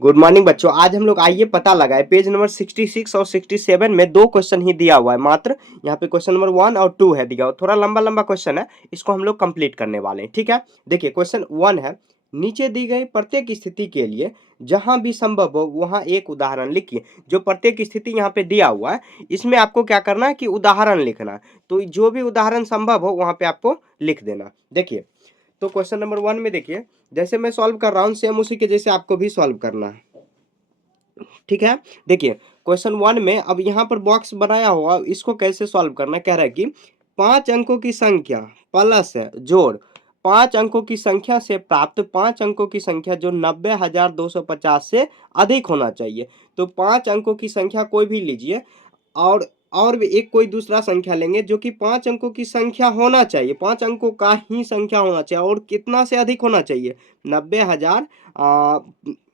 Good morning बच्चों। आज हम लोग आइए पता लगाए पेज नंबर 66 और 67 में दो क्वेश्चन ही दिया हुआ है मात्र। यहाँ पे क्वेश्चन नंबर 1 और 2 है दिया हुआ, थोड़ा लंबा लंबा क्वेश्चन है, इसको हम लोग कंप्लीट करने वाले हैं। ठीक है, देखिए क्वेश्चन 1 है, नीचे दी गई प्रत्येक स्थिति के लिए जहां भी संभव हो वहां एक उदाहरण लिखिए। जो प्रत्येक स्थिति यहाँ पे दिया हुआ है इसमें आपको क्या करना है कि उदाहरण लिखना है। तो जो भी उदाहरण संभव हो वहां पे आपको लिख देना। देखिए तो क्वेश्चन नंबर 1 में देखिए, जैसे मैं सॉल्व कर रहा हूँ सेम उसी के जैसे आपको भी सॉल्व करना है। ठीक है, देखिए क्वेश्चन 1 में अब यहाँ पर बॉक्स बनाया हुआ, इसको कैसे सॉल्व करना, कह रहा है कि 5 अंकों की संख्या प्लस है जोड़ 5 अंकों की संख्या से प्राप्त 5 अंकों की संख्या जो 90,250 से अधिक होना चाहिए। तो 5 अंकों की संख्या कोई भी लीजिए और भी एक कोई दूसरा संख्या लेंगे जो कि 5 अंकों की संख्या होना चाहिए, 5 अंकों का ही संख्या होना चाहिए और कितना से अधिक होना चाहिए, 90,000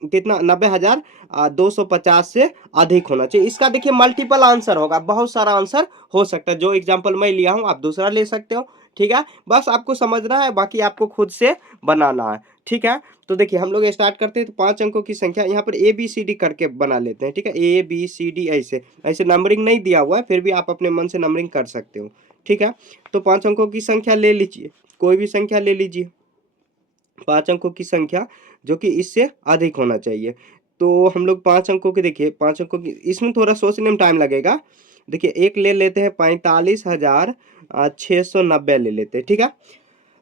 कितना 90,250 से अधिक होना चाहिए। इसका देखिए मल्टीपल आंसर होगा, बहुत सारा आंसर हो सकता है। जो एग्जांपल मैं लिया हूं आप दूसरा ले सकते हो। ठीक है, बस आपको समझना है, बाकी आपको खुद से बनाना है। ठीक है, तो देखिए हम लोग स्टार्ट करते हैं। तो 5 अंकों की संख्या यहाँ पर ABCD करके बना लेते हैं। ठीक है, ABCD ऐसे ऐसे नंबरिंग नहीं दिया हुआ है, फिर भी आप अपने मन से नंबरिंग कर सकते हो। ठीक है, तो 5 अंकों की संख्या ले लीजिए, कोई भी संख्या ले लीजिए, 5 अंकों की संख्या जो कि इससे अधिक होना चाहिए। तो हम लोग 5 अंकों की, देखिए 5 अंकों की, इसमें थोड़ा सोचने में टाइम लगेगा। देखिए एक ले लेते हैं 45,690 ले लेते हैं। ठीक है,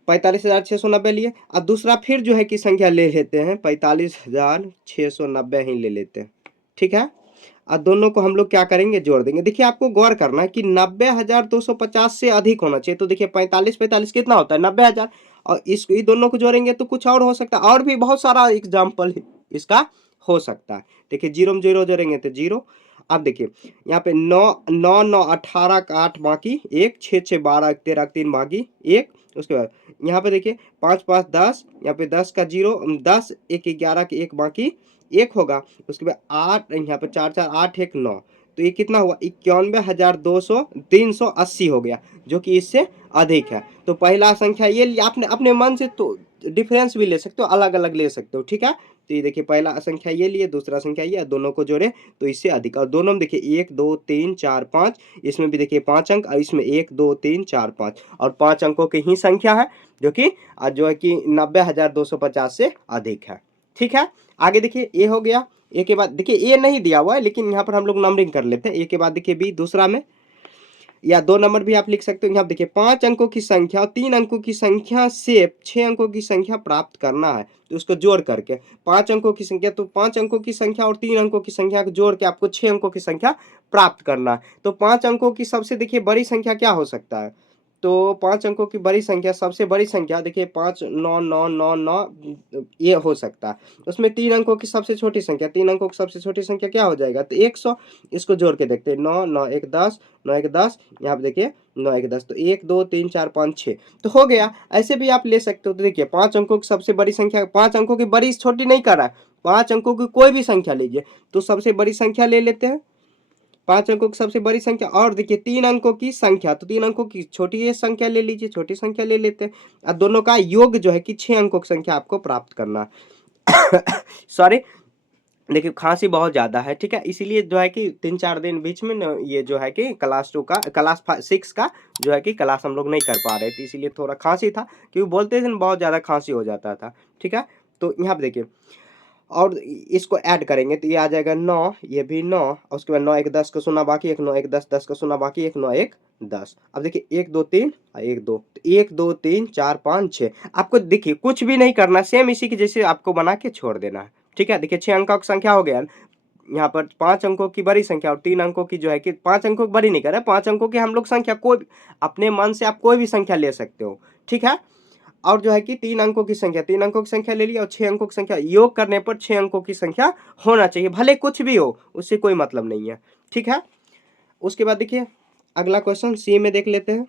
45,690 लिए। अब दूसरा फिर जो है कि संख्या ले लेते हैं 45,690 ही ले लेते हैं। ठीक है, और दोनों को हम लोग क्या करेंगे, जोड़ देंगे। देखिए आपको गौर करना है कि 90,250 से अधिक होना चाहिए। तो देखिए 45 45 कितना होता है, 90,000, और इस दोनों को जोड़ेंगे तो कुछ और हो सकता है, और भी बहुत सारा एग्जाम्पल इसका हो सकता है। देखिए जीरो में जीरो जोड़ेंगे तो जीरो। अब देखिए यहाँ पे 9 9 9 18 का 8 बाकी 1, 6 6 12 13 3 बाकी 1। उसके बाद यहाँ पे देखिए 5 5 10, यहाँ पे 10 का जीरो 10 1 11 के 1 बाकी 1 होगा। उसके बाद 8, यहाँ पे 4 4 8 1 9, तो ये कितना हुआ 91,200 380 हो गया, जो कि इससे अधिक है। तो पहला संख्या ये लिया आपने, अपने मन से तो डिफरेंस भी ले सकते हो, अलग अलग ले सकते हो। ठीक है, तो ये देखिए पहला संख्या ये लिए, दूसरा संख्या ये, दोनों को जोड़े तो इससे अधिक। और दोनों में देखिए 1 2 3 4 5, इसमें भी देखिए 5 अंक, और इसमें 1 2 3 4 5, और 5 अंकों की ही संख्या है जो है कि 90,250 से अधिक है। ठीक है, आगे देखिए ए हो गया। ए के बाद देखिए ए नहीं दिया हुआ है, लेकिन यहाँ पर हम लोग नंबरिंग कर लेते हैं। ए के बाद देखिए बी दूसरा में, या 2 नंबर भी आप लिख सकते हो। यहाँ देखिए 5 अंकों की संख्या और 3 अंकों की संख्या से 6 अंकों की संख्या प्राप्त करना है। तो उसको जोड़ करके 5 अंकों की संख्या, तो 5 अंकों की संख्या और 3 अंकों की संख्या को जोड़ के आपको 6 अंकों की संख्या प्राप्त करना है। तो 5 अंकों की सबसे देखिए बड़ी संख्या क्या हो सकता है, तो 5 अंकों की बड़ी संख्या, सबसे बड़ी संख्या देखिए 5 9 9 9 9 ये हो सकता है। उसमें 3 अंकों की सबसे छोटी संख्या, 3 अंकों की सबसे छोटी संख्या क्या हो जाएगा, तो 100। इसको जोड़ के देखते हैं, 9 9 1 10, 9 1 10, यहाँ पे देखिए 9 1 10, तो 1 2 3 4 5 6 तो हो गया। ऐसे भी आप ले सकते हो। तो देखिए 5 अंकों की सबसे बड़ी संख्या, 5 अंकों की बड़ी छोटी नहीं कर रहा है, 5 अंकों की कोई भी संख्या लीजिए, तो सबसे बड़ी संख्या ले लेते हैं, 5 अंकों की सबसे बड़ी संख्या। और देखिए 3 अंकों की संख्या, तो 3 अंकों की छोटी संख्या ले लीजिए, छोटी संख्या ले लेते हैं। और दोनों का योग जो है कि 6 अंकों की संख्या आपको प्राप्त करना सॉरी, देखिए खांसी बहुत ज़्यादा है। ठीक है, इसीलिए जो है कि 3-4 दिन बीच में न, ये जो है कि क्लास 2 का क्लास 6 का जो है कि क्लास हम लोग नहीं कर पा रहे थे, इसीलिए थोड़ा खांसी था, क्योंकि बोलते थे ना बहुत ज़्यादा खांसी हो जाता था। ठीक है, तो यहाँ पे देखिए और इसको ऐड करेंगे तो ये आ जाएगा 9, ये भी 9, और उसके बाद 9 1 10 का शून्य बाकी 1 9 1 10 10 का शून्य बाकी 1 9 1 10। अब देखिए 1 2 3 और 1 2, तो 1 2 3 4 5 6। आपको देखिए कुछ भी नहीं करना, सेम इसी के जैसे आपको बना के छोड़ देना है। ठीक है, देखिए 6 अंकों की संख्या हो गया। यहाँ पर 5 अंकों की बड़ी संख्या और 3 अंकों की जो है कि 5 अंकों की बड़ी नहीं कर रहा है, 5 अंकों की हम लोग संख्या कोई अपने मन से आप कोई भी संख्या ले सकते हो। ठीक है, और जो है कि 3 अंकों की संख्या, 3 अंकों की संख्या ले लिया, और 6 अंकों की संख्या, योग करने पर 6 अंकों की संख्या होना चाहिए, भले कुछ भी हो, उससे कोई मतलब नहीं है। ठीक है, उसके बाद देखिए अगला क्वेश्चन सी में देख लेते हैं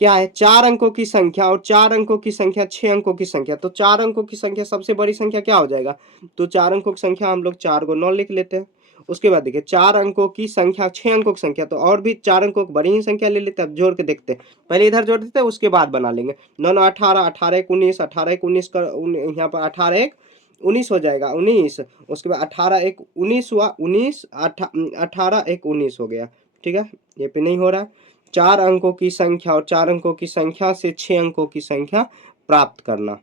क्या है। 4 अंकों की संख्या और 4 अंकों की संख्या, 6 अंकों की संख्या। तो 4 अंकों की संख्या सबसे बड़ी संख्या क्या हो जाएगा, तो 4 अंकों की संख्या हम लोग 4 को 9 लिख लेते हैं। उसके बाद देखिए 4 अंकों की संख्या, 6 अंकों की संख्या, तो और भी 4 अंकों की बड़ी ही संख्या ले लेते हैं। अब जोड़ के देखते हैं, पहले इधर जोड़ देते हैं उसके बाद बना लेंगे। 9 9 18, 18 1 19, 18 1 19 का यहाँ पर 18 1 19 हो जाएगा, 19। उसके बाद 18 एक 19 हुआ, 19 18 एक 19 हो गया। ठीक है, ये पे नहीं हो रहा है। 4 अंकों की संख्या और 4 अंकों की संख्या से 6 अंकों की संख्या प्राप्त करना।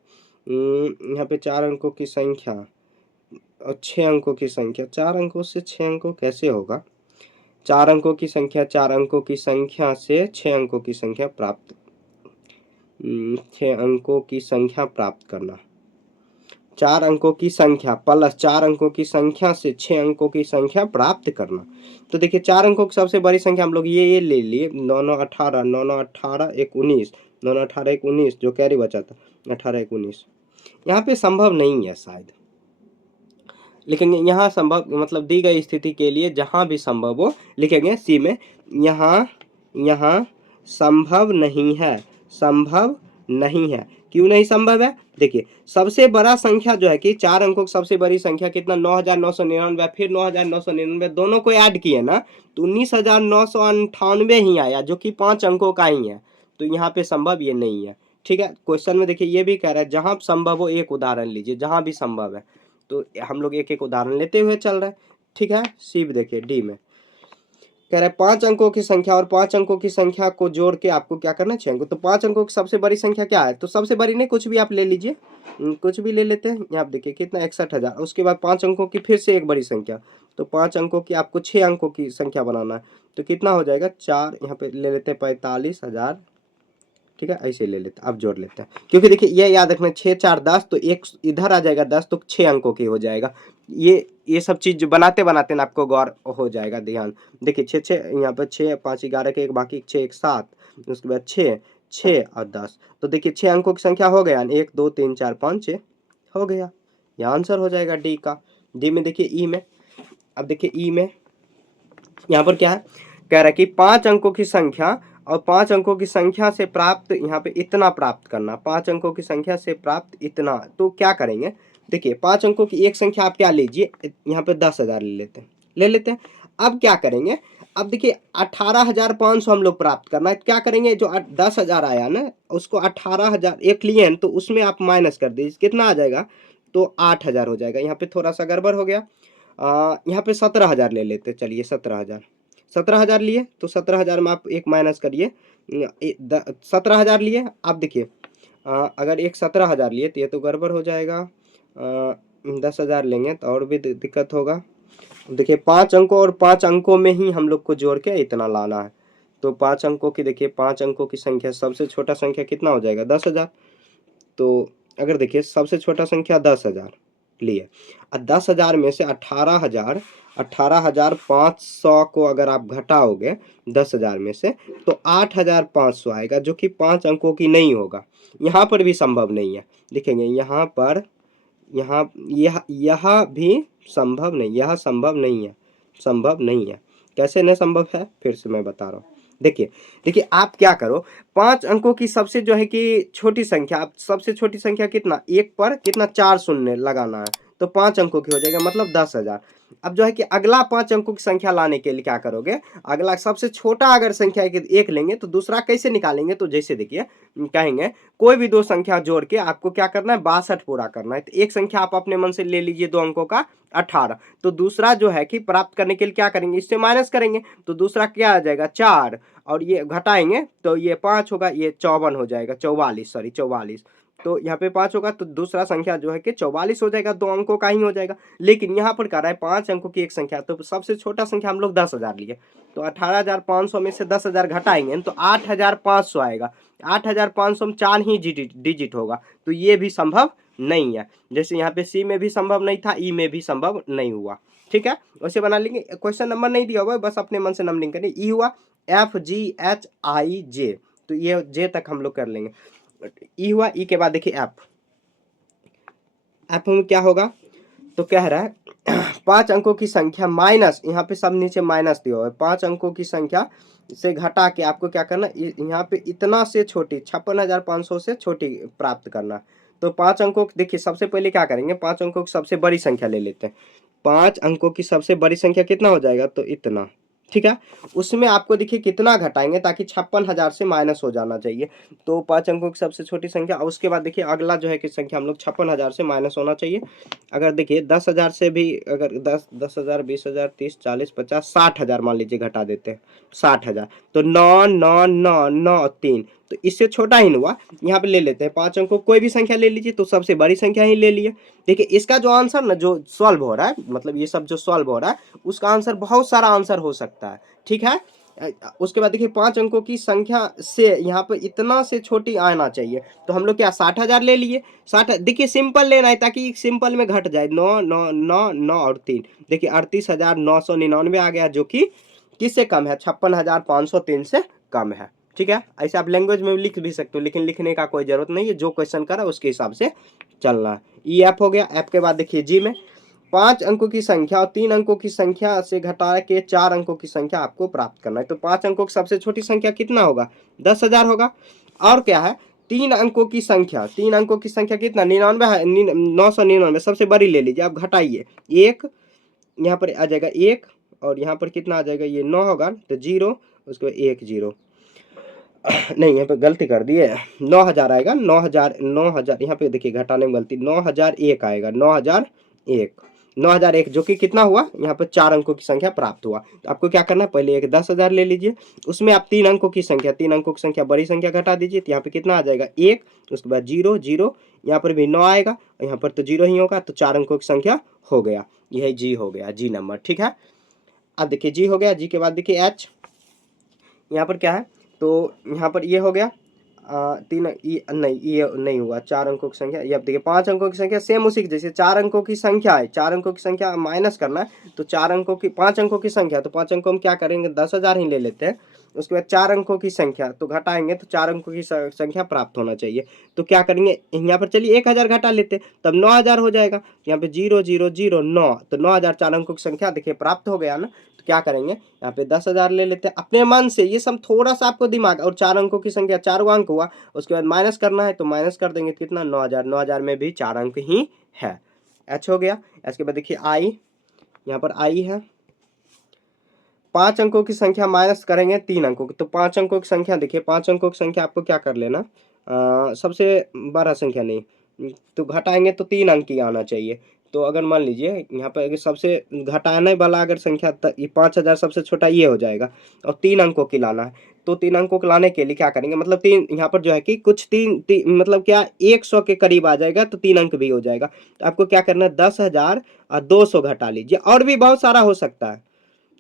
यहाँ पे 4 अंकों की संख्या और 6 अंकों की संख्या, 4 अंकों से 6 अंकों कैसे होगा? 4 अंकों की संख्या, 4 अंकों की संख्या से 6 अंकों की संख्या प्राप्त 6 अंकों की संख्या प्राप्त करना। 4 अंकों की संख्या प्लस 4 अंकों की संख्या से 6 अंकों की संख्या प्राप्त करना। तो देखिए 4 अंकों की सबसे बड़ी संख्या हम लोग ये ले लिए, 9 9 18, 9 9 18 एक 19, 9 9 18 एक 19, जो कैरी बचा था 18 एक 19। यहाँ पे संभव नहीं है शायद, लिखेंगे यहाँ संभव, मतलब दी गई स्थिति के लिए जहाँ भी संभव हो लिखेंगे सी में। यहाँ संभव नहीं है, संभव नहीं है। क्यों नहीं संभव है? देखिए सबसे बड़ा संख्या जो है कि 4 अंकों की सबसे बड़ी संख्या कितना, 9999, फिर 9999 दोनों को ऐड किए ना तो 19,998 ही आया, जो कि 5 अंकों का ही है। तो यहाँ पे संभव ये नहीं है। ठीक है, क्वेश्चन में देखिए ये भी कह रहा है जहां संभव हो एक उदाहरण लीजिए, जहां भी संभव है। तो हम लोग एक एक उदाहरण लेते हुए चल रहे हैं। ठीक है, सी देखिए डी में कह रहा है 5 अंकों की संख्या और 5 अंकों की संख्या को जोड़ के आपको क्या करना है, 6 अंकों। तो 5 अंकों की सबसे बड़ी संख्या क्या है? तो सबसे बड़ी नहीं, कुछ भी आप ले लीजिए, कुछ भी ले लेते हैं। यहाँ आप देखिए कितना 61,000। उसके बाद 5 अंकों की फिर से एक बड़ी संख्या, तो 5 अंकों की आपको 6 अंकों की संख्या बनाना है। तो कितना हो जाएगा 4, यहाँ पे ले लेते हैं 45,000। ठीक है, ऐसे ले लेते हैं, अब जोड़ लेते हैं, क्योंकि देखिए ये याद रखना 6 4 10, तो एक इधर आ जाएगा 10, तो 6 अंकों की हो जाएगा। ये सब चीज बनाते बनाते ना आपको गौर हो जाएगा। ध्यान देखिए 6 6 यहाँ पर 6 5 11 के एक, बाकी 6 1 7, उसके बाद 6 6 और 10। तो देखिए 6 अंकों की संख्या हो गया, 1 2 3 4 5 6 हो गया। ये आंसर हो जाएगा डी का। डी में देखिए ई में, अब देखिए ई में यहाँ पर क्या है, कह रहा है कि 5 अंकों की संख्या और 5 अंकों की संख्या से प्राप्त, यहाँ पे इतना प्राप्त करना, 5 अंकों की संख्या से प्राप्त इतना। तो क्या करेंगे, देखिए 5 अंकों की एक संख्या आप क्या लीजिए, यहाँ पे 10,000 ले लेते हैं। अब क्या करेंगे, अब देखिए 18,500 हम लोग प्राप्त करना है। क्या करेंगे, जो 10,000 आया ना उसको 18,000 एक लिए हैं, तो उसमें आप माइनस कर दीजिए, कितना आ जाएगा, तो 8,000 हो जाएगा। यहाँ पे थोड़ा सा गड़बड़ हो गया, यहाँ पे 17,000 ले लेते, चलिए 17,000 लिए, तो 17,000 में आप एक माइनस करिए, 17,000 लिए। आप देखिए अगर एक 17,000 लिए तो ये तो गड़बड़ हो जाएगा, 10,000 लेंगे तो और भी दिक्कत होगा। देखिए 5 अंकों और 5 अंकों में ही हम लोग को जोड़ के इतना लाना है। तो 5 अंकों की देखिए 5 अंकों की संख्या, सबसे छोटा संख्या कितना हो जाएगा, 10,000। तो अगर देखिए सबसे छोटा संख्या 10,000 लिए, और 10,000 में से 18,500 को अगर आप घटाओगे 10,000 में से, तो 8,500 आएगा, जो कि 5 अंकों की नहीं होगा। यहाँ पर भी संभव नहीं है, लिखेंगे यहाँ पर, यह भी संभव नहीं, यह संभव नहीं है, संभव नहीं है। कैसे नहीं संभव है, फिर से मैं बता रहा हूँ। देखिए आप क्या करो, 5 अंकों की सबसे जो है कि छोटी संख्या, आप सबसे छोटी संख्या कितना, एक पर कितना 4 शून्य लगाना है, तो 5 अंकों की हो जाएगा, मतलब 10,000। अब जो है कि अगला 5 अंकों की संख्या लाने के लिए क्या करोगे, अगला सबसे छोटा अगर संख्या एक लेंगे तो दूसरा कैसे निकालेंगे, तो जैसे देखिए कहेंगे कोई भी दो संख्या जोड़ के आपको क्या करना है, 62 पूरा करना है। तो एक संख्या आप अपने मन से ले लीजिए 2 अंकों का 18, तो दूसरा जो है कि प्राप्त करने के लिए क्या करेंगे, इससे माइनस करेंगे, तो दूसरा क्या आ जाएगा 4, और ये घटाएंगे तो ये 5 होगा, ये 54 हो जाएगा, 44। तो यहाँ पे 5 होगा, तो दूसरा संख्या जो है कि 44 हो जाएगा, 2 अंकों का ही हो जाएगा। लेकिन यहाँ पर कह रहा है 5 अंकों की एक संख्या, तो सबसे छोटा संख्या हम लोग 10,000 लिए, तो 18,500 में से 10,000 घटाएंगे तो 8,500 आएगा। 8,500 में 4 ही डिजिट होगा, तो ये भी संभव नहीं है। जैसे यहाँ पे सी में भी संभव नहीं था, ई में भी संभव नहीं हुआ। ठीक है, वैसे बना लेंगे, क्वेश्चन नंबर नहीं दिया हुआ है, बस अपने मन से नंबरिंग करें। ई हुआ FGHIJ, तो ये जे तक हम लोग कर लेंगे। ई हुआ, ई के बाद देखिए एफ में क्या होगा, तो कह रहा है 5 अंकों की संख्या माइनस, यहाँ पे सब नीचे माइनस दिया हुआ है, 5 अंकों की संख्या से घटा के आपको क्या करना, यहाँ पे इतना से छोटी 56,500 से छोटी प्राप्त करना। तो 5 अंकों देखिए सबसे पहले क्या करेंगे, 5 अंकों की सबसे बड़ी संख्या ले लेते हैं। 5 अंकों की सबसे बड़ी संख्या कितना हो जाएगा, तो इतना ठीक है। उसमें आपको देखिए कितना घटाएंगे ताकि 56,000 से माइनस हो जाना चाहिए। तो 5 अंकों की सबसे छोटी संख्या, और उसके बाद देखिए अगला जो है कि संख्या हम लोग 56,000 से माइनस होना चाहिए। अगर देखिए 10,000 से भी, अगर 10,000, 20,000, 30, 40, 50, 60,000 मान लीजिए घटा देते हैं, 60,000, तो 9, 9, 9, 9, 3, तो इससे छोटा ही हुआ। यहाँ पे ले लेते हैं 5 अंकों, कोई भी संख्या ले लीजिए, तो सबसे बड़ी संख्या ही ले लिए। देखिए इसका जो आंसर ना जो सॉल्व हो रहा है, मतलब ये सब जो सॉल्व हो रहा है उसका आंसर बहुत सारा आंसर हो सकता है। ठीक है। उसके बाद देखिए 5 अंकों की संख्या से यहाँ पे इतना से छोटी आना चाहिए, तो हम लोग क्या 60,000 ले लिए। 60, देखिए सिंपल लेना है ताकि सिंपल में घट जाए। 9, 9, 9, 9 और 3, देखिए 38,999 आ गया, जो कि किससे कम है, 56,503 से कम है। ठीक है। ऐसे आप लैंग्वेज में लिख भी सकते हो, लेकिन लिखने का कोई जरूरत नहीं है, जो क्वेश्चन करा उसके हिसाब से चलना है। ई एफ हो गया। एफ के बाद देखिए जी में 5 अंकों की संख्या और 3 अंकों की संख्या से घटा के 4 अंकों की संख्या आपको प्राप्त करना है। तो 5 अंकों की सबसे छोटी संख्या कितना होगा, 10,000 होगा। और क्या है, 3 अंकों की संख्या, 3 अंकों की संख्या कितना, 99 है, 999, सबसे बड़ी ले लीजिए। आप घटाइए, एक यहाँ पर आ जाएगा एक, और यहाँ पर कितना आ जाएगा, ये 9 होगा तो 0, उसके बाद 1 0, नहीं यहाँ पे गलती कर दिए, 9,000 आएगा, 9,000, 9,000, यहाँ पे देखिए घटाने में गलती, 9,001 आएगा, 9,001, 9,001, जो कि कितना हुआ, यहाँ पर 4 अंकों की संख्या प्राप्त हुआ। तो आपको क्या करना है, पहले एक 10,000 ले लीजिए, उसमें आप 3 अंकों की संख्या, 3 अंकों की संख्या बड़ी संख्या घटा दीजिए, तो यहाँ पे कितना आ जाएगा 1, उसके बाद 0 0, यहाँ पर भी 9 आएगा, और यहाँ पर तो 0 ही होगा, तो 4 अंकों की संख्या हो गया, यह जी हो गया, जी नंबर। ठीक है। अब देखिए जी हो गया। जी के बाद देखिए एच, यहाँ पर क्या है, तो यहाँ पर ये हो गया, तीन ये नहीं, ये नहीं हुआ, 4 अंकों की संख्या। ये अब देखिए 5 अंकों की संख्या सेम उसी के जैसे 4 अंकों की संख्या है, 4 अंकों की संख्या माइनस करना है, तो 4 अंकों की, 5 अंकों की संख्या, तो 5 अंकों में क्या करेंगे, 10,000 ही ले लेते हैं। उसके बाद 4 अंकों की संख्या, तो घटाएंगे तो 4 अंकों की संख्या प्राप्त होना चाहिए। तो क्या करेंगे, यहाँ पर चलिए 1,000 घटा लेते हैं, तब 9,000 हो जाएगा। यहाँ पे 0 0 0 9, तो 9,000 4 अंकों की संख्या देखिए प्राप्त हो गया ना। तो क्या करेंगे, यहाँ पे 10,000 ले लेते हैं अपने मन से, ये सब थोड़ा सा आपको दिमाग, और 4 अंकों की संख्या, 4 अंक हुआ, उसके बाद माइनस करना है, तो माइनस कर देंगे कितना, 9,000, 9,000 में भी 4 अंक ही है। एच हो गया। इसके बाद देखिए आई, यहाँ पर आई है, 5 अंकों की संख्या माइनस करेंगे 3 अंकों की, तो 5 अंकों की संख्या देखिए, 5 अंकों की संख्या आपको क्या कर लेना, सबसे बड़ा संख्या नहीं, तो घटाएंगे तो 3 अंक ही आना चाहिए। तो अगर मान लीजिए यहाँ पर अगर सबसे घटाने वाला अगर संख्या, ये 5,000 सबसे छोटा ये हो जाएगा, और 3 अंकों की लाना है, तो 3 अंकों को लाने के लिए क्या करेंगे, मतलब 3 यहाँ पर जो है कि कुछ मतलब क्या 100 के करीब आ जाएगा, तो 3 अंक भी हो जाएगा। तो आपको क्या करना है, 10,000 और 200 घटा लीजिए, और भी बहुत सारा हो सकता है।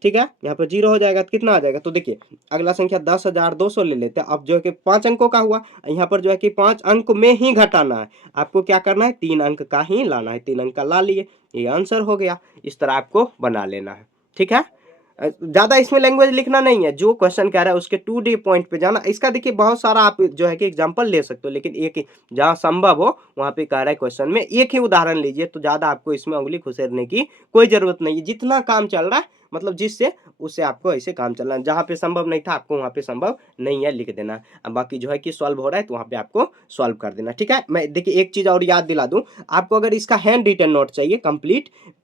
ठीक है। यहाँ पर 0 हो जाएगा तो कितना आ जाएगा, तो देखिए अगला संख्या 10,200 ले लेते हैं। अब जो है कि 5 अंकों का हुआ, यहाँ पर जो है कि 5 अंक में ही घटाना है, आपको क्या करना है, 3 अंक का ही लाना है, 3 अंक का ला लिए, ये आंसर हो गया। इस तरह आपको बना लेना है। ठीक है। ज्यादा इसमें लैंग्वेज लिखना नहीं है, जो क्वेश्चन कह रहा है उसके 2D पॉइंट पे जाना। इसका देखिए बहुत सारा आप जो है कि एग्जांपल ले सकते हो, लेकिन एक ही जहां संभव हो वहां पे कह रहा है क्वेश्चन में एक ही उदाहरण लीजिए, तो ज्यादा आपको इसमें उंगली खुसेरने की कोई जरूरत नहीं है। जितना काम चल रहा है, मतलब जिससे उससे आपको ऐसे काम चलना है, जहां पे संभव नहीं था आपको वहां पे संभव नहीं है लिख देना। अब बाकी जो है कि सॉल्व हो रहा है तो वहां पे आपको सॉल्व कर देना। ठीक है। मैं देखिए एक चीज और याद दिला दूं आपको, अगर इसका हैंड रिटन नोट चाहिए,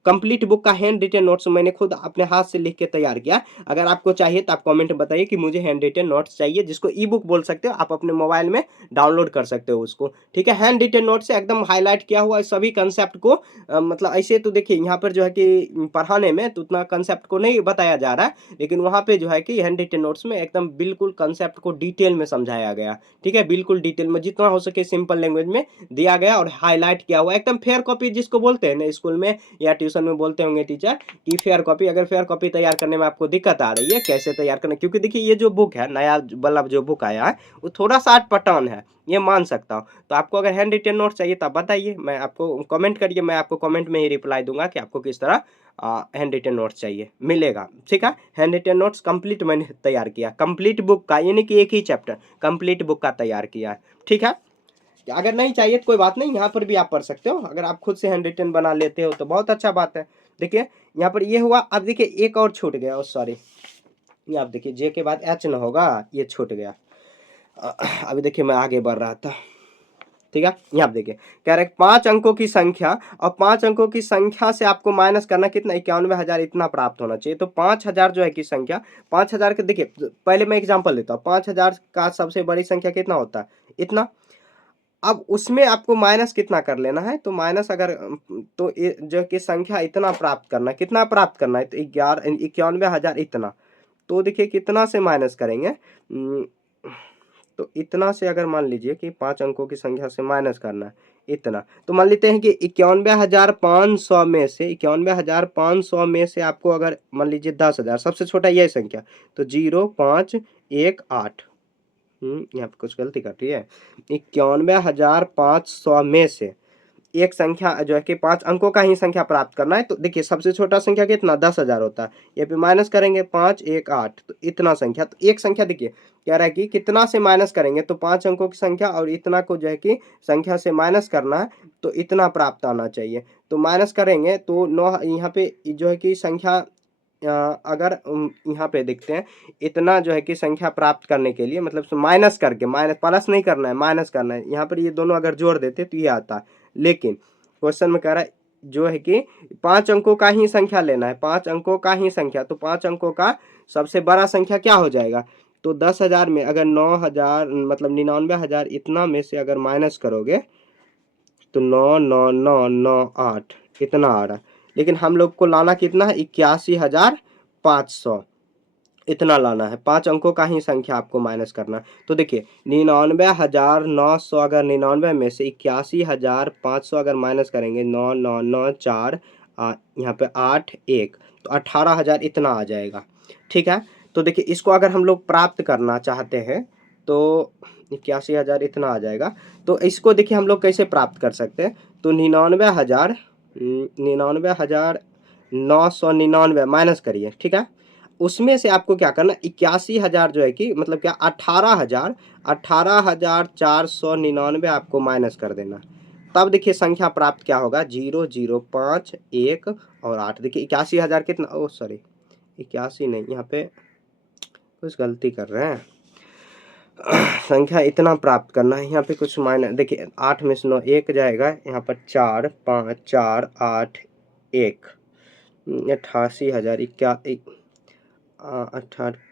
कंप्लीट बुक का हैंड रिटन नोट्स मैंने खुद अपने हाथ से लिख के तैयार किया। अगर आपको चाहिए तो आप कमेंट में बताइए कि मुझे हैंड रिटन नोट्स चाहिए, जिसको ई बुक बोल सकते हो, आप अपने मोबाइल में डाउनलोड कर सकते हो उसको। ठीक है। हैंड रिटन नोट से एकदम हाईलाइट किया हुआ सभी कंसेप्ट को, मतलब ऐसे तो देखिए यहाँ पर जो है कि पढ़ाने में तो उतना कंसेप्ट को नहीं बताया जा रहा है, लेकिन वहाँ पे जो है कि हैंड रिटन नोट्स में एकदम बिल्कुल कंसेप्ट को डिटेल में समझाया गया। ठीक है। बिल्कुल डिटेल में जितना हो सके सिंपल लैंग्वेज में दिया गया और हाईलाइट किया हुआ, एकदम फेयर कॉपी जिसको बोलते हैं ना स्कूल में या ट्यूशन में बोलते होंगे टीचर कि फेयर कॉपी। अगर फेयर कॉपी तैयार करने में आपको दिक्कत आ रही है कैसे तैयार करना, क्योंकि देखिए ये जो बुक है नया वाला जो बुक आया है वो थोड़ा सा अटपटान है, ये मान सकता हूँ। तो आपको अगर हैंड रिटन नोट चाहिए तो आप बताइए, मैं आपको कमेंट करिए, मैं आपको कमेंट में ही रिप्लाई दूंगा कि आपको किस तरह हैंड रिटन नोट्स चाहिए, मिलेगा। ठीक है। हैंड रिटन नोट्स कंप्लीट मैंने तैयार किया, कंप्लीट बुक का, यानी कि एक ही चैप्टर कंप्लीट बुक का तैयार किया है। ठीक है। अगर नहीं चाहिए तो कोई बात नहीं, यहाँ पर भी आप पढ़ सकते हो। अगर आप खुद से हैंड रिटन बना लेते हो तो बहुत अच्छा बात है। देखिए यहाँ पर ये हुआ। अब देखिए एक और छूट गया, सॉरी, ये आप देखिए जे के बाद एच न होगा, ये छूट गया। अभी देखिए मैं आगे बढ़ रहा था। ठीक है। यहाँ पे देखिए कह रहे हैं 5 अंकों की संख्या और 5 अंकों की संख्या से आपको माइनस करना कितना 91,000 इतना प्राप्त होना चाहिए। तो 5,000 जो है की संख्या 5,000 के देखिए पहले मैं एग्जांपल लेता हूँ 5,000 का सबसे बड़ी संख्या कितना होता है इतना। अब उसमें आपको माइनस कितना कर लेना है तो माइनस अगर तो जो कि संख्या इतना प्राप्त करना कितना प्राप्त करना है तो 91,000 इतना। तो देखिए कितना से माइनस करेंगे तो इतना से अगर मान लीजिए कि 5 अंकों की संख्या से माइनस करना है इतना तो मान लेते हैं कि 91,500 में से 91,500 में से आपको अगर मान लीजिए 10,000 सबसे छोटा यह संख्या तो 0518 यहाँ पे कुछ गलती कर रही है 91,500 में से एक संख्या जो है कि 5 अंकों का ही संख्या प्राप्त करना है। तो देखिए सबसे छोटा संख्या कितना 10,000 होता है। ये पे माइनस करेंगे 518 तो इतना संख्या तो एक संख्या देखिए कह रहा है कि कितना से माइनस करेंगे तो 5 अंकों की संख्या और इतना को जो है कि संख्या से माइनस करना है तो इतना प्राप्त आना चाहिए। तो माइनस करेंगे तो 9 यहाँ पे जो है कि संख्या अगर यहाँ पे देखते हैं इतना जो है कि संख्या प्राप्त करने के लिए मतलब माइनस करके माइनस प्लस नहीं करना है माइनस करना है। यहाँ पर ये दोनों अगर जोड़ देते तो ये आता है लेकिन क्वेश्चन में कह रहा है जो है कि 5 अंकों का ही संख्या लेना है 5 अंकों का ही संख्या तो 5 अंकों का सबसे बड़ा संख्या क्या हो जाएगा तो 10,000 में अगर 9,000 मतलब 99,000 इतना में से अगर माइनस करोगे तो 99998 इतना आ रहा है। लेकिन हम लोग को लाना कितना है 81,500 इतना लाना है 5 अंकों का ही संख्या आपको माइनस करना है। तो देखिए 99,900 अगर 99 में से 81,500 अगर माइनस करेंगे 9994 यहाँ पे 81 तो 18,000 इतना आ जाएगा। ठीक है तो देखिए इसको अगर हम लोग प्राप्त करना चाहते हैं तो 81,000 इतना आ जाएगा। तो इसको देखिए हम लोग कैसे प्राप्त कर सकते हैं तो 99,999 माइनस करिए। ठीक है उसमें से आपको क्या करना 81,000 जो है कि मतलब क्या 18,499 आपको माइनस कर देना। तब देखिए संख्या प्राप्त क्या होगा 0 0 5 1 और 8 देखिए 81,000 कितना ओ सॉरी 81 नहीं यहाँ पे कुछ गलती कर रहे हैं संख्या इतना प्राप्त करना है यहाँ पे कुछ माइनस देखिए 8 में से 9 1 जाएगा यहाँ पर 4 5 4 8 1 88,000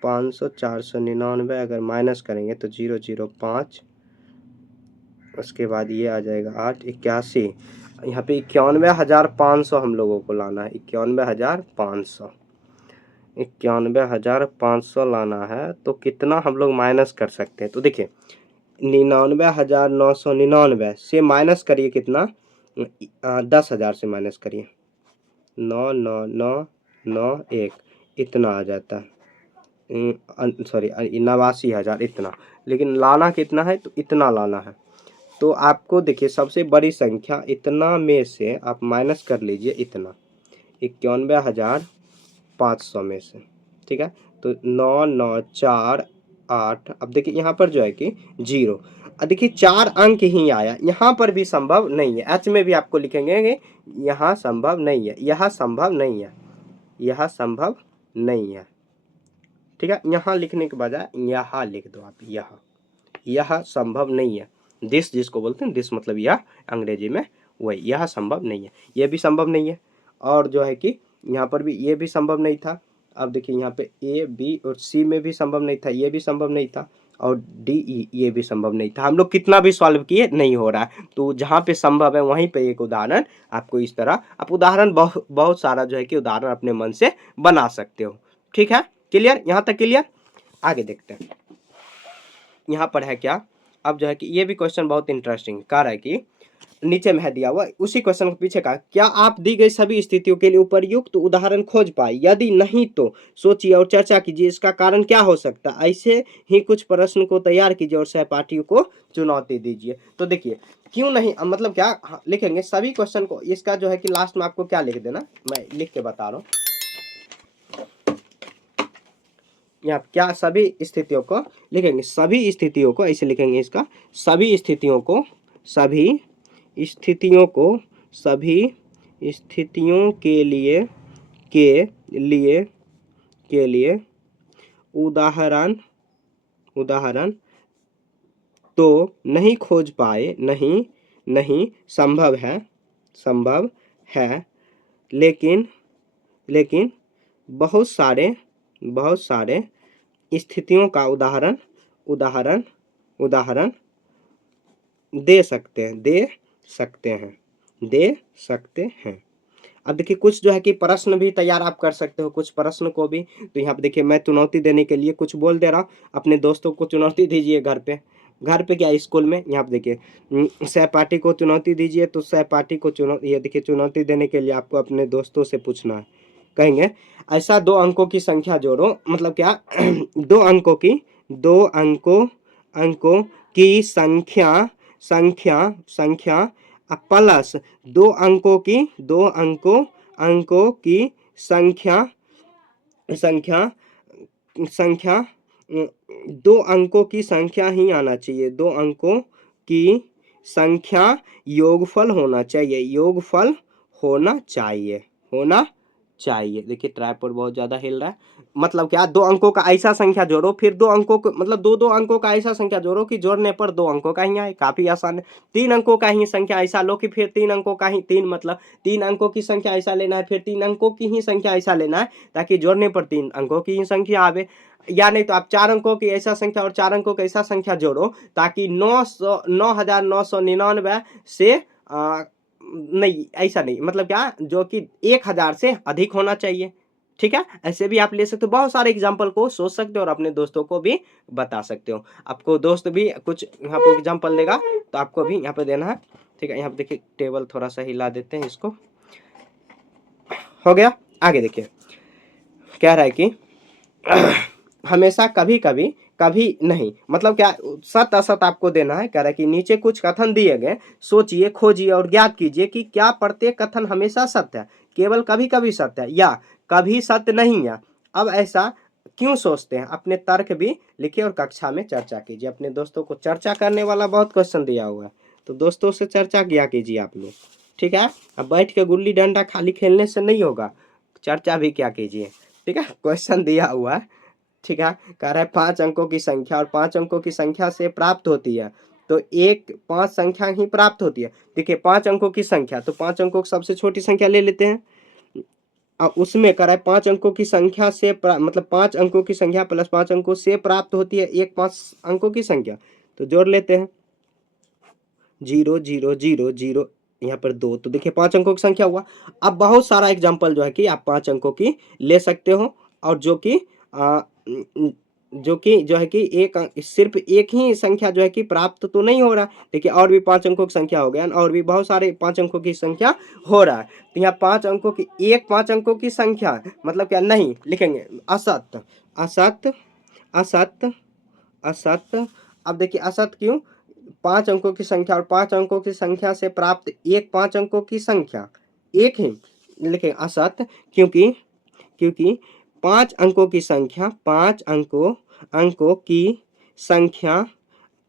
500 499 अगर माइनस करेंगे तो 005 उसके बाद ये आ जाएगा 8 81 यहाँ पे 91,500 हम लोगों को लाना है 91,500 लाना है। तो कितना हम लोग माइनस कर सकते हैं तो देखिए 99,999 से माइनस करिए कितना 10,000 से माइनस करिए 99991 इतना आ जाता है सॉरी 89,000 इतना। लेकिन लाना कितना है तो इतना लाना है। तो आपको देखिए सबसे बड़ी संख्या इतना में से आप माइनस कर लीजिए इतना 91,500 में से। ठीक है तो 9948 अब देखिए यहाँ पर जो है कि 0 देखिए 4 अंक ही आया यहाँ पर भी संभव नहीं है। एच में भी आपको लिखेंगे यहाँ संभव नहीं है यह संभव नहीं है यह संभव नहीं है। ठीक है यहाँ लिखने के बजाय यहाँ लिख दो आप यह संभव नहीं है। दिस जिसको बोलते हैं दिस मतलब यह अंग्रेजी में वही यह संभव नहीं है यह भी संभव नहीं है। और जो है कि यहाँ पर भी ये भी संभव नहीं था। अब देखिए यहाँ पे ए बी और सी में भी संभव नहीं था ये भी संभव नहीं था और डी ई ये भी संभव नहीं था। हम लोग कितना भी सॉल्व किए नहीं हो रहा है। तो जहाँ पे संभव है वहीं पे एक उदाहरण आपको इस तरह आप उदाहरण बहुत सारा जो है कि उदाहरण अपने मन से बना सकते हो। ठीक है क्लियर यहाँ तक क्लियर। आगे देखते हैं यहाँ पर है क्या। अब जो है कि ये भी क्वेश्चन बहुत इंटरेस्टिंग कह रहा है कि नीचे में है दिया हुआ उसी क्वेश्चन के पीछे का क्या आप दी गई सभी स्थितियों के लिए उपर्युक्त उदाहरण खोज पाए यदि नहीं तो सोचिए और चर्चा कीजिए इसका कारण क्या हो सकता है। ऐसे ही कुछ प्रश्न को तैयार कीजिए और सहपाठियों को चुनौती दीजिए। तो देखिए क्यों नहीं मतलब क्या लिखेंगे सभी क्वेश्चन को इसका जो है कि लास्ट में आपको क्या लिख देना मैं लिख के बता रहा हूँ यहाँ क्या सभी स्थितियों को लिखेंगे सभी स्थितियों को ऐसे लिखेंगे इसका सभी स्थितियों के लिए उदाहरण तो नहीं खोज पाए, नहीं संभव है, लेकिन बहुत सारे स्थितियों का उदाहरण दे सकते हैं। अब देखिए कुछ जो है कि प्रश्न भी तैयार आप कर सकते हो, कुछ प्रश्न को भी। तो यहाँ पे देखिए मैं चुनौती देने के लिए कुछ बोल दे रहा हूँ, अपने दोस्तों को चुनौती दीजिए घर पे क्या स्कूल में। यहाँ पे देखिए सहपाठी को चुनौती दीजिए, तो सहपाठी को ये देखिए चुनौती देने के लिए आपको अपने दोस्तों से पूछना है। कहेंगे ऐसा 2 अंकों की संख्या जोड़ो, मतलब क्या 2 अंकों की संख्या प्लस 2 अंकों की संख्या 2 अंकों की संख्या ही आना चाहिए, 2 अंकों की संख्या योगफल होना चाहिए। देखिए ट्राइपॉड बहुत ज्यादा हिल रहा है। मतलब क्या 2 अंकों का ऐसा संख्या जोड़ो, फिर 2 अंकों को मतलब 2 अंकों का ऐसा संख्या जोड़ो कि जोड़ने पर 2 अंकों का ही आए। काफी आसान है। 3 अंकों का ही संख्या ऐसा लो कि फिर 3 अंकों का ही 3 मतलब 3 अंकों की संख्या ऐसा लेना है, फिर 3 अंकों की ही संख्या ऐसा लेना है, ताकि जोड़ने पर 3 अंकों की ही संख्या आवे। या नहीं तो आप 4 अंकों की ऐसा संख्या और 4 अंकों का ऐसा संख्या जोड़ो, ताकि 9,999 से नहीं ऐसा नहीं, मतलब क्या जो कि 1000 से अधिक होना चाहिए। ठीक है, ऐसे भी आप ले सकते हो। बहुत सारे एग्जाम्पल को सोच सकते हो और अपने दोस्तों को भी बता सकते हो। आपको दोस्त भी कुछ यहाँ पे एग्जाम्पल देगा तो आपको भी यहाँ पे देना है। ठीक है, यहाँ पे देखिए टेबल थोड़ा सा हिला देते हैं इसको। हो गया। आगे देखिए कह रहा है कि हमेशा कभी नहीं, मतलब क्या सत्य असत आपको देना है। कह रहा है कि नीचे कुछ कथन दिए गए, सोचिए, खोजिए और ज्ञात कीजिए कि क्या प्रत्येक कथन हमेशा सत्य है, केवल कभी कभी सत्य है, या कभी सत्य नहीं है। अब ऐसा क्यों सोचते हैं, अपने तर्क भी लिखिए और कक्षा में चर्चा कीजिए। अपने दोस्तों को चर्चा करने वाला बहुत क्वेश्चन दिया हुआ है, तो दोस्तों से चर्चा किया कीजिए आप लोग। ठीक है, अब बैठ के गुल्ली डंडा खाली खेलने से नहीं होगा, चर्चा भी क्या कीजिए। ठीक है, क्वेश्चन दिया हुआ है। ठीक है, कह रहा है 5 अंकों की संख्या और 5 अंकों की संख्या से प्राप्त होती है, तो 5 संख्या ही प्राप्त होती है। देखिए 5 अंकों की संख्या, तो 5 अंकों की सबसे छोटी संख्या ले लेते हैं और उसमें कह रहा है 5 अंकों की संख्या से मतलब 5 अंकों की संख्या प्लस 5 अंकों से प्राप्त होती है 5 अंकों की संख्या। तो जोड़ लेते हैं 0 0 0 0, यहाँ पर 2, तो देखिए 5 अंकों की संख्या हुआ। अब बहुत सारा एग्जाम्पल जो है कि आप 5 अंकों की ले सकते हो, और जो कि जो है कि सिर्फ एक ही संख्या जो है कि प्राप्त तो नहीं हो रहा। देखिए और भी 5 अंकों की संख्या हो गया, और भी बहुत सारे 5 अंकों की संख्या हो रहा है। तो यहाँ 5 अंकों की 5 अंकों की संख्या मतलब क्या नहीं लिखेंगे, असत असत असत असत। अब देखिए असत क्यों, 5 अंकों की संख्या और 5 अंकों की संख्या से प्राप्त 5 अंकों की संख्या एक ही लिखेंगे असत, क्योंकि 5 अंकों की संख्या 5 अंकों की संख्या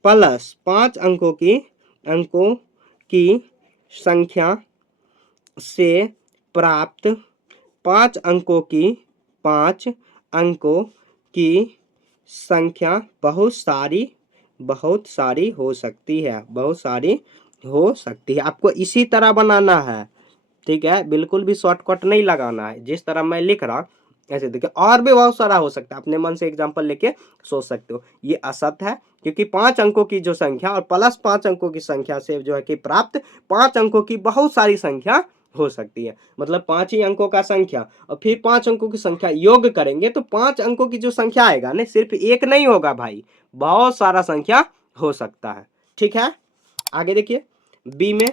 प्लस 5 अंकों की संख्या से प्राप्त 5 अंकों की संख्या बहुत सारी हो सकती है, आपको इसी तरह बनाना है। ठीक है, बिल्कुल भी शॉर्टकट नहीं लगाना है, जिस तरह मैं लिख रहा ऐसे। देखिए और भी बहुत सारा हो सकता है, अपने मन से एग्जांपल लेके सोच सकते हो। ये असत्य है, क्योंकि 5 अंकों की जो संख्या और प्लस 5 अंकों की संख्या से जो है कि प्राप्त 5 अंकों की बहुत सारी संख्या हो सकती है। मतलब 5 ही अंकों का संख्या और फिर 5 अंकों की संख्या योग करेंगे तो 5 अंकों की जो संख्या आएगा ना, सिर्फ एक नहीं होगा भाई, बहुत सारा संख्या हो सकता है। ठीक है, आगे देखिए बी में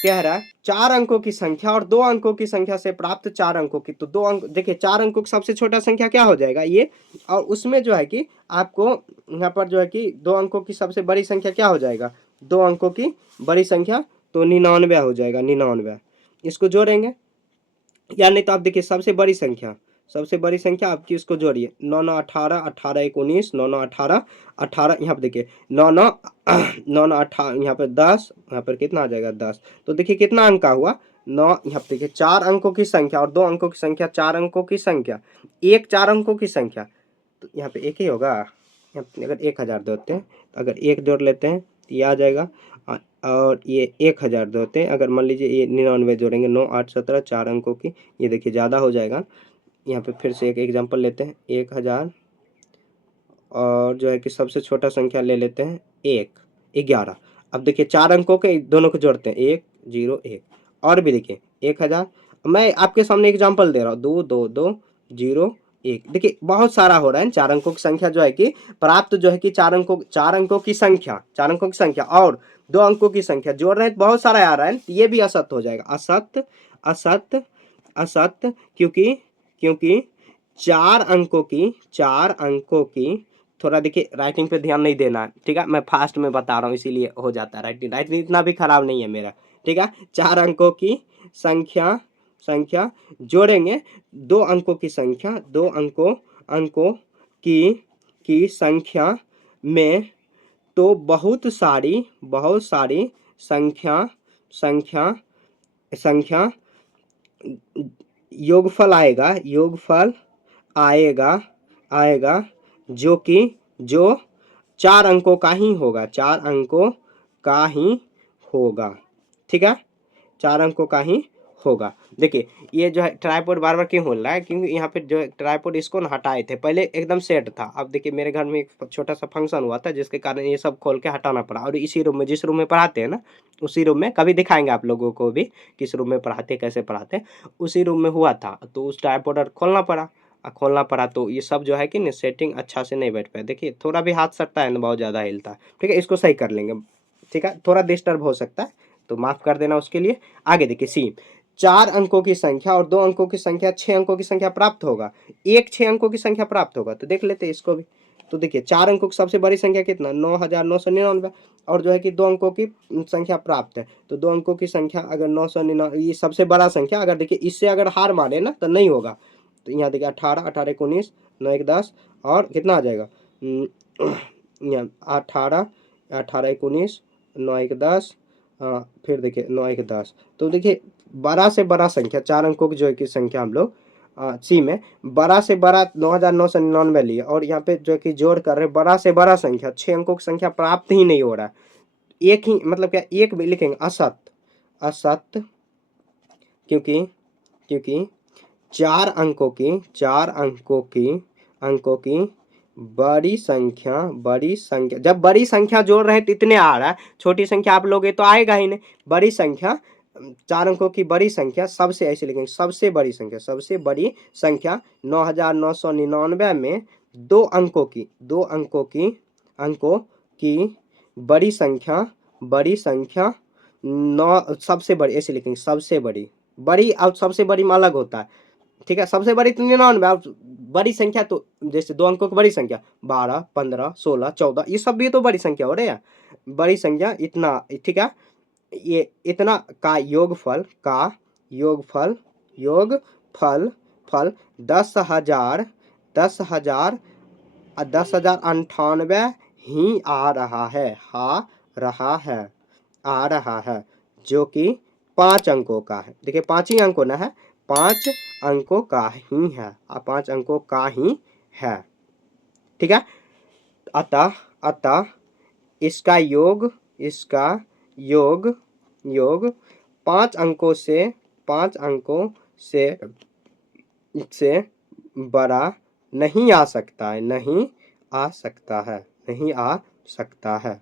कह रहा है 4 अंकों की संख्या और 2 अंकों की संख्या से प्राप्त 4 अंकों की। तो 2 अंक देखिए 4 अंकों की सबसे छोटा संख्या क्या हो जाएगा ये, और उसमें जो है कि आपको यहाँ पर जो है कि 2 अंकों की सबसे बड़ी संख्या क्या हो जाएगा, 2 अंकों की बड़ी संख्या तो 99 हो जाएगा, 99। इसको जोड़ेंगे, या नहीं तो आप देखिए सबसे बड़ी संख्या आपकी, उसको जोड़िए 9 9 18 18 1 19, 9 9 18 18, यहाँ पर देखिए 9 9 9 9 18, यहाँ पर 10, यहाँ पर कितना आ जाएगा 10। तो देखिए कितना अंक का हुआ 9। यहाँ पर देखिए 4 अंकों की संख्या और 2 अंकों की संख्या, 4 अंकों की संख्या, 4 अंकों की संख्या, तो यहाँ पे एक ही होगा, अगर 1000 जोड़ते हैं, अगर 1 जोड़ लेते हैं तो ये आ जाएगा। और ये 1000 जोड़ते हैं, अगर मान लीजिए ये 99 जोड़ेंगे, 9 8 17 4 अंकों की, ये देखिए ज़्यादा हो जाएगा। यहाँ पे फिर से एक एग्जांपल लेते हैं, 1000 और जो है कि सबसे छोटा संख्या ले लेते हैं 11। अब देखिए 4 अंकों के दोनों को जोड़ते हैं, 1 0 1। और भी देखिए 1000, मैं आपके सामने एग्जांपल दे रहा हूँ, 2 2 2 0 1। देखिए बहुत सारा हो रहा है, 4 अंकों की संख्या जो है कि प्राप्त जो है कि 4 अंकों की संख्या, 4 अंकों की संख्या और 2 अंकों की संख्या जोड़ रहे हैं तो बहुत सारा आ रहा है, तो ये भी असत्य हो जाएगा। असत्य असत्य असत्य, क्योंकि 4 अंकों की थोड़ा देखिए राइटिंग पे ध्यान नहीं देना है, ठीक है, मैं फास्ट में बता रहा हूँ इसीलिए हो जाता है। राइटिंग इतना भी खराब नहीं है मेरा, ठीक है। 4 अंकों की संख्या जोड़ेंगे, 2 अंकों की संख्या, 2 अंकों की संख्या में, तो बहुत सारी संख्या योगफल आएगा जो 4 अंकों का ही होगा, 4 अंकों का ही होगा, ठीक है, 4 अंकों का ही होगा। देखिए ये जो है ट्राइपॉड बार बार क्यों हो रहा है, क्योंकि यहाँ पे जो है ट्राइपॉड इसको ना हटाए थे, पहले एकदम सेट था। अब देखिए मेरे घर में एक छोटा सा फंक्शन हुआ था जिसके कारण ये सब खोल के हटाना पड़ा, और इसी रूम में, जिस रूम में पढ़ाते हैं ना, उसी रूम में, कभी दिखाएंगे आप लोगों को भी किस रूम में पढ़ाते कैसे पढ़ाते, उसी रूम में हुआ था, तो उस ट्राइपॉड खोलना पड़ा तो ये सब जो है कि सेटिंग अच्छा से नहीं बैठ पाया। देखिए थोड़ा भी हाथ सटता है ना, बहुत ज़्यादा हिलता है, ठीक है, इसको सही कर लेंगे, ठीक है, थोड़ा डिस्टर्ब हो सकता है तो माफ़ कर देना उसके लिए। आगे देखिए सी, 4 अंकों की संख्या और 2 अंकों की संख्या, 6 अंकों की संख्या प्राप्त होगा, एक 6 अंकों की संख्या प्राप्त होगा, तो देख लेते हैं इसको भी। तो देखिए 4 अंकों की सबसे बड़ी संख्या कितना, 9999, और जो है कि 2 अंकों की संख्या प्राप्त है, तो 2 अंकों की संख्या अगर 999, ये सबसे बड़ा संख्या, अगर देखिए इससे अगर हार मारे ना तो नहीं होगा, तो यहाँ देखिए 18 18 19 9 1 10, और कितना आ जाएगा, यहाँ 18 18 19 9 1 10, फिर देखिए 9 1 10, तो देखिए बड़ा से बड़ा संख्या, 4 अंकों की जो है कि संख्या हम लोग सी में बड़ा से बड़ा 9999 लिए, और यहाँ पे जो है कि जोड़ कर रहे बड़ा से बड़ा संख्या, 6 अंकों की संख्या प्राप्त ही नहीं हो रहा है, एक ही मतलब क्या, एक भी लिखेंगे असत्य, क्योंकि 4 अंकों की बड़ी संख्या, जब बड़ी संख्या जोड़ रहे हैं तो इतने आ रहा है, छोटी संख्या आप लोगे तो आएगा ही नहीं। बड़ी संख्या, 4 अंकों की बड़ी संख्या, सबसे ऐसे लिखेंगे, सबसे बड़ी संख्या 9999 में 2 अंकों की बड़ी संख्या 9, सबसे बड़ी ऐसे लिखेंगे, सबसे बड़ी और सबसे बड़ी में अलग होता है, ठीक है, सबसे बड़ी तो 99, बड़ी संख्या तो जैसे 2 अंकों की बड़ी संख्या 12 15 16 14, ये सब भी तो बड़ी संख्या हो रहे हैं, बड़ी संख्या इतना, ठीक है, ये इतना का योगफल फल 10,000 10,098 ही आ रहा है, जो कि 5 अंकों का है। देखिए 5 ही अंकों ना है, 5 अंकों का ही है, 5 अंकों का ही है, ठीक है। अतः इसका योग 5 अंकों से बड़ा नहीं आ सकता है।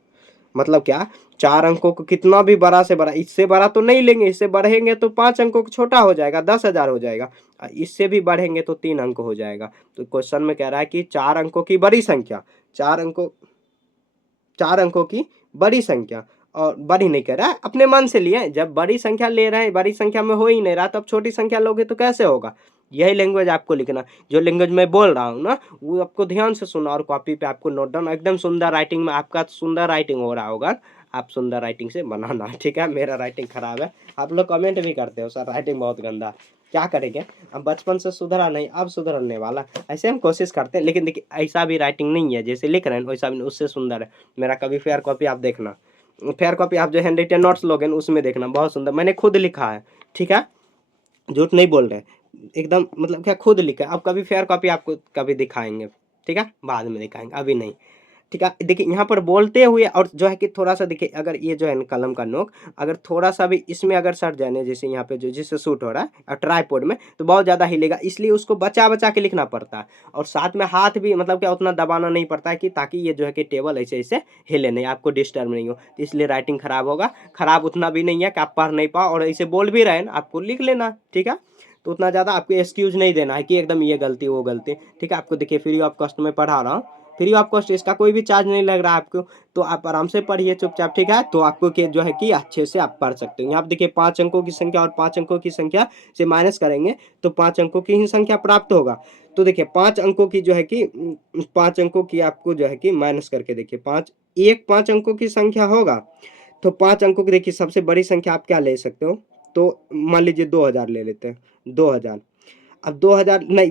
मतलब क्या, 4 अंकों को कितना भी बड़ा से बड़ा, इससे बड़ा तो नहीं लेंगे, इससे बढ़ेंगे तो 5 अंकों को छोटा हो जाएगा, 10,000 हो जाएगा, इससे भी बढ़ेंगे तो 3 अंक हो जाएगा। तो क्वेश्चन में कह रहा है कि 4 अंकों की बड़ी संख्या, 4 अंकों की बड़ी संख्या, और बड़ी नहीं कह रहा है, अपने मन से लिए, जब बड़ी संख्या ले रहे हैं, बड़ी संख्या में हो ही नहीं रहा, तब छोटी संख्या लोगे तो कैसे होगा। यही लैंग्वेज आपको लिखना, जो लैंग्वेज मैं बोल रहा हूँ ना, वो आपको ध्यान से सुना और कॉपी पे आपको नोट डाउन, एकदम सुंदर राइटिंग में, आपका सुंदर राइटिंग हो रहा होगा, आप सुंदर राइटिंग से बनाना, ठीक है। मेरा राइटिंग खराब है, आप लोग कमेंट भी करते हो सर राइटिंग बहुत गंदा, क्या करेंगे, अब बचपन से सुधरा नहीं, अब सुधरने वाला, ऐसे हम कोशिश करते हैं, लेकिन देखिए ऐसा भी राइटिंग नहीं है, जैसे लिख रहे हैं वैसा भी, उससे सुंदर है मेरा। कभी फेयर कॉपी आप देखना, फेयर कॉपी आप जो हैंड रिटन नोट्स लोगे उसमें देखना, बहुत सुंदर, मैंने खुद लिखा है, ठीक है, झूठ नहीं बोल रहे, एकदम मतलब क्या खुद लिखा है। अब कभी फेयर कॉपी आपको कभी दिखाएंगे, ठीक है, बाद में दिखाएंगे, अभी नहीं। ठीक है। देखिए यहाँ पर बोलते हुए और जो है कि थोड़ा सा देखिए, अगर ये जो है कलम का नोक अगर थोड़ा सा भी इसमें अगर सट जाने, जैसे यहाँ पे जो जिससे शूट हो रहा है और ट्राइपॉड में, तो बहुत ज़्यादा हिलेगा, इसलिए उसको बचा बचा के लिखना पड़ता है। और साथ में हाथ भी मतलब क्या उतना दबाना नहीं पड़ता है कि ताकि ये जो है कि टेबल ऐसे ऐसे हिले नहीं, आपको डिस्टर्ब नहीं हो, तो इसलिए राइटिंग खराब होगा। खराब उतना भी नहीं है कि आप पढ़ नहीं पाओ, और ऐसे बोल भी रहे हैं आपको लिख लेना, ठीक है। तो उतना ज़्यादा आपको एक्सक्यूज नहीं देना है कि एकदम ये गलती वो गलती, ठीक है। आपको देखिए फ्री ऑफ कॉस्ट में पढ़ा रहा हूँ, फ्री ऑफ कॉस्ट, इसका कोई भी चार्ज नहीं लग रहा है आपको, तो आप आराम से पढ़िए चुपचाप, ठीक है। तो आपको के जो है कि अच्छे से आप पढ़ सकते हो। यहाँ पे देखिए 5 अंकों की संख्या और 5 अंकों की संख्या से माइनस करेंगे तो 5 अंकों की ही संख्या प्राप्त होगा। तो देखिए 5 अंकों की जो है कि 5 अंकों की आपको जो है कि माइनस करके देखिए 5 अंकों की संख्या होगा, तो 5 अंकों की देखिए सबसे बड़ी संख्या आप क्या ले सकते हो, तो मान लीजिए 2000 ले लेते हैं, 2000। अब 2000 नहीं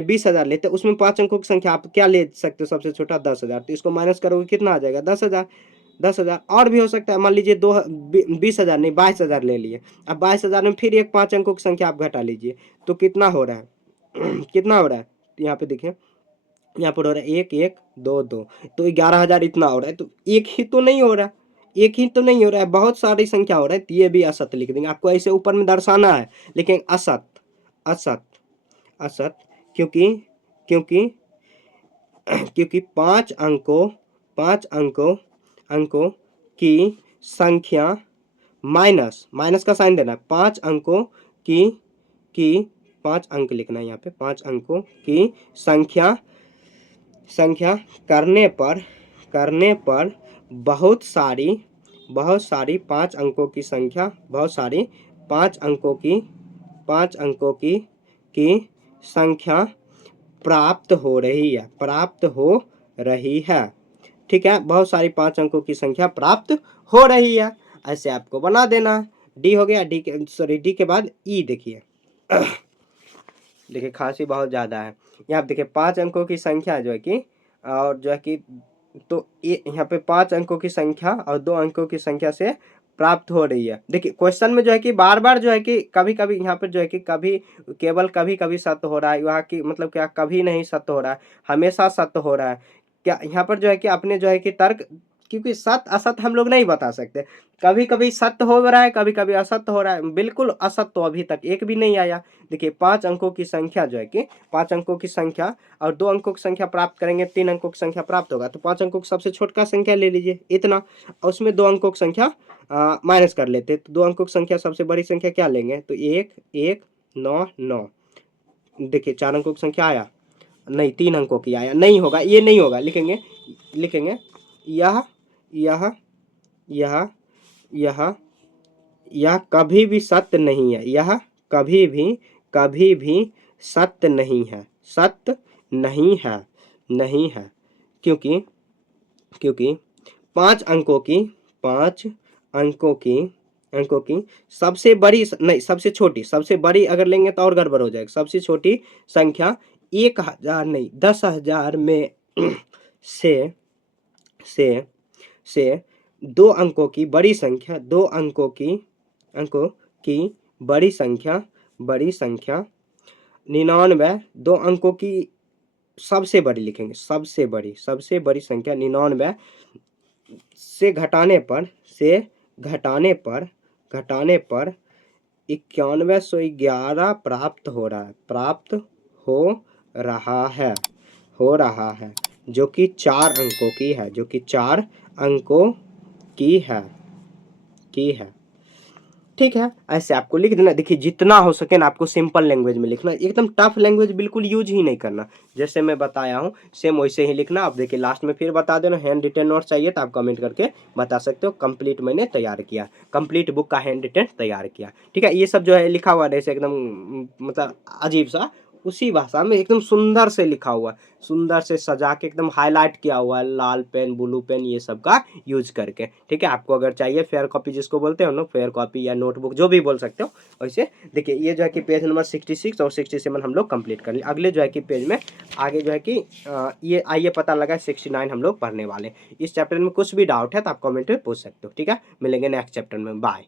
20,000 लेते हैं, उसमें 5 अंकों की संख्या आप क्या ले सकते हो सबसे छोटा, 10,000। तो इसको माइनस करोगे कितना आ जाएगा, 10,000। 10,000 और भी हो सकता है, मान लीजिए 20,000 नहीं 22,000 ले लिए। अब 22,000 में फिर एक 5 अंकों की संख्या आप घटा लीजिए, तो कितना हो रहा है कितना हो रहा है, तो यहाँ पे देखिए, यहाँ पर हो रहा है 1 1 2 2, तो 11,000 इतना हो रहा है। तो एक ही तो नहीं हो रहा, एक ही तो नहीं हो रहा है, बहुत सारी संख्या हो रहा है, तो ये भी असत लिख देंगे। आपको ऐसे ऊपर में दर्शाना है, लेकिन असत, असत, असत, क्योंकि क्योंकि क्योंकि 5 अंकों की संख्या माइनस माइनस का साइन देना है, 5 अंकों की 5 अंक लिखना है यहाँ पे, 5 अंकों की संख्या करने पर बहुत सारी 5 अंकों की संख्या, बहुत सारी 5 अंकों की संख्या प्राप्त हो रही है, ठीक है। बहुत सारी 5 अंकों की संख्या प्राप्त हो रही है, ऐसे आपको बना देना। डी हो गया, डी के बाद ई देखिए देखिए खांसी बहुत ज़्यादा है। यहाँ पे देखिए 5 अंकों की संख्या जो है कि, और जो है कि, तो ये यहाँ पे 5 अंकों की संख्या और 2 अंकों की संख्या से प्राप्त हो रही है। देखिए क्वेश्चन में जो है कि बार बार जो है कि कभी कभी यहाँ पर जो है कि कभी केवल कभी कभी सत्य हो रहा है, यहाँ की मतलब क्या कभी नहीं सत्य हो रहा है, हमेशा सत्य हो रहा है क्या। यहाँ पर जो है कि अपने जो है कि तर्क, क्योंकि सत्य असत्य हम लोग नहीं बता सकते, कभी कभी सत्य हो रहा है कभी कभी असत्य हो रहा है, बिल्कुल असत्य तो अभी तक एक भी नहीं आया। देखिए 5 अंकों की संख्या जो है कि 5 अंकों की संख्या और 2 अंकों की संख्या प्राप्त करेंगे, 3 अंकों की संख्या प्राप्त होगा, तो 5 अंकों की सबसे छोटा संख्या ले लीजिए इतना, और उसमें 2 अंकों की संख्या माइनस कर लेते, तो 2 अंकों की संख्या सबसे बड़ी संख्या क्या लेंगे, तो 1 1 9 9। देखिए 4 अंकों की संख्या आया नहीं, 3 अंकों की आया, नहीं होगा, ये नहीं होगा, लिखेंगे यह यह यह यह यह कभी भी सत्य नहीं है, यह कभी भी सत्य नहीं है, सत्य नहीं है, क्योंकि 5 अंकों की सबसे बड़ी नहीं सबसे छोटी, सबसे बड़ी अगर लेंगे तो और गड़बड़ हो जाएगा, सबसे छोटी संख्या 1,000 नहीं 10,000 में से 2 अंकों की बड़ी संख्या, 2 अंकों की बड़ी संख्या 99, 2 अंकों की सबसे बड़ी लिखेंगे, सबसे बड़ी संख्या 99 से घटाने पर 9111 प्राप्त हो रहा है, जो कि 4 अंकों की है, जो कि 4 अंकों की है, ठीक है। ऐसे आपको लिख देना। देखिए जितना हो सके ना आपको सिंपल लैंग्वेज में लिखना, एकदम टफ लैंग्वेज बिल्कुल यूज ही नहीं करना, जैसे मैं बताया हूँ सेम वैसे ही लिखना। अब देखिए लास्ट में फिर बता देना, हैंड रिटन नोट चाहिए तो आप कमेंट करके बता सकते हो, कंप्लीट मैंने तैयार किया, कंप्लीट बुक का हैंड रिटन तैयार किया, ठीक है। ये सब जो है लिखा हुआ है ऐसे एकदम मतलब अजीब सा, उसी भाषा में एकदम सुंदर से लिखा हुआ है, सुंदर से सजा के एकदम हाईलाइट किया हुआ है, लाल पेन ब्लू पेन ये सब का यूज करके, ठीक है। आपको अगर चाहिए फेयर कॉपी जिसको बोलते हो ना, फेयर कॉपी या नोटबुक जो भी बोल सकते हो वैसे। देखिए ये जो है कि पेज नंबर 66 और 67 हम लोग कंप्लीट कर लिए। अगले जो है कि पेज में आगे जो है कि ये आइए पता लगा 69 हम लोग पढ़ने वाले। इस चैप्टर में कुछ भी डाउट है तो आप कमेंट में पूछ सकते हो, ठीक है। मिलेंगे नेक्स्ट चैप्टर में, बाय।